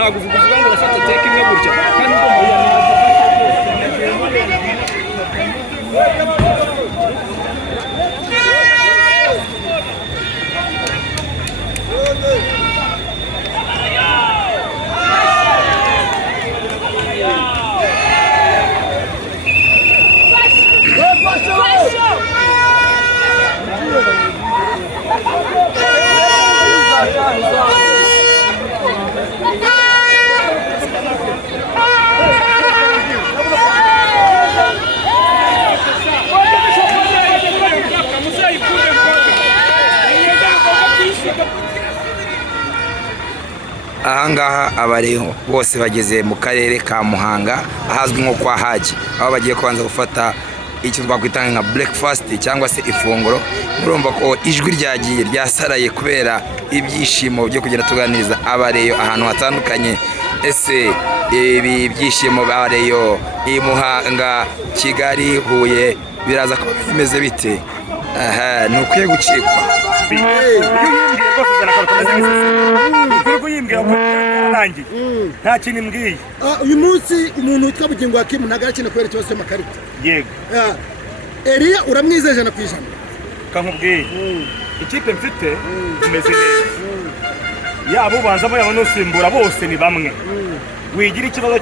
ntabwo uvuga ngo bafata teke imwe gutya kandi ngo ahangaha abareho bose bageze mu karere ka Muhanga ahazwi nko kwa Haji, aho bagiye kubanza gufata icyo twakwita nka breakfast cyangwa se ifunguro. Murumva ko ijwi ryagiye ryasaraye kubera ibyishimo byo kugenda tuganiriza abareyo ahantu hatandukanye. Ese ibi byishimo bareyo i Muhanga, Kigali, Huye biraza kuba bimeze bite? Aha nukwiye gucikwa. nta kintu mbwiye. Uyu munsi umuntu witwa Bugingo Hakim ntago arakina kubera ikibazo cy'amakarita. Yego. Elia uramwizeje na kwijana. Kankubwiye. Ikipe mfite imeze neza. Yabo banzamo yabo nusimbura bose ni bamwe. Wigira ikibazo